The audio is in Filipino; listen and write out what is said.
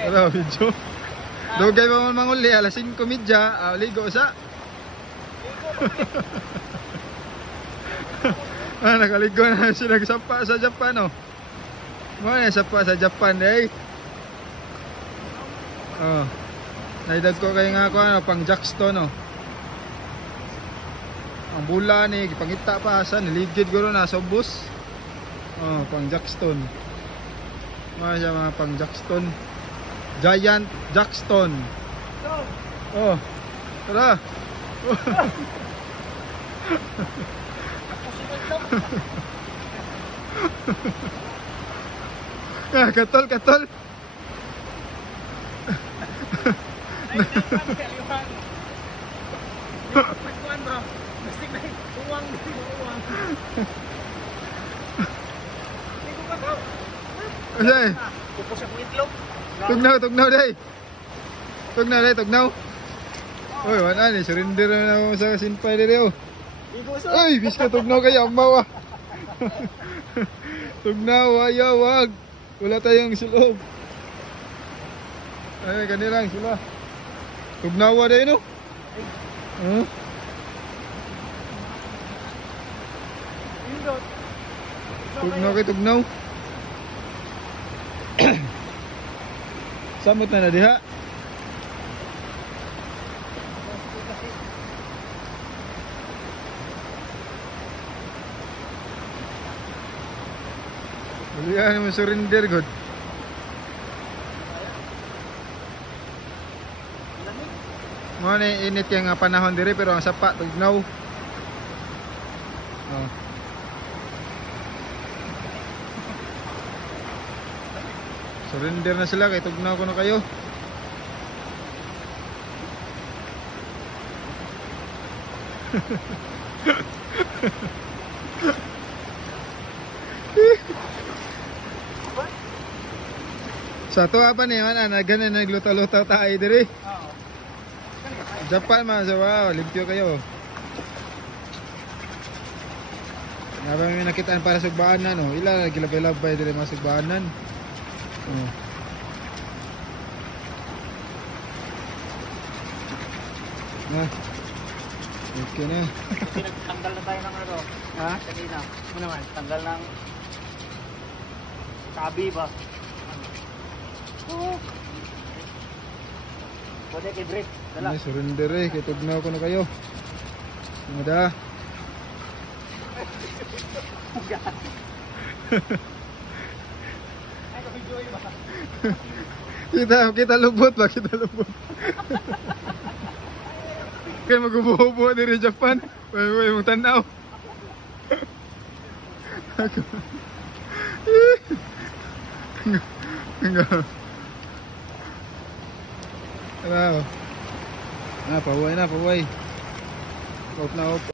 Wala video. Dugay pa man manguli alas 5:30, ligo sa. Nakaligo na sila sapa sa Japan oh. Mo na sapa sa Japan eh. Oh. Naidag ko kay nga ako pang Jackstone oh. Ang bula ni gipangita pa sa niligid guro na sa bus. Oh, pang Jackstone. Mga siya mga pang Jackstone. Giant Jackstone. Oh. Tara. Katol. Ay. Tugnaw day. Oy, wala ni surrender na ako sa sinpay dire oh. Ay, biska tugnaw kay amaw ah. Tugnaw ayaw wag. Wala tayong sulog. Ay, kanilang sila. Tugnaw day no. Huh? Tugnaw. Samot na diha. Balian mo surrender god. Mo ni init yang panahon diri pero ang sapa tugnaw. Oh. Surrender na sila kay tugnaw ko na kayo. Sa to apa ni man ganun nagluto-luto tayo diri. Japan man sa wow, limpyo kayo. Nabang may nakitaan para sugbaanan no. Ila nagilabay-labay diri mga sugbaanan. Oh. Okay na. Tanggal na tayo ng ano? Ha? Kanina. Ano naman? Tanggal ng kabi ba? Oh. Pwede kay break. Dala. Ay, surrender eh. Kaya tugnaw ko na kayo. Mada. Kita lubot ba? Kaya mag-ubo-ubo diri Japan. Way mong tanaw. Hello. Paway. Out na out.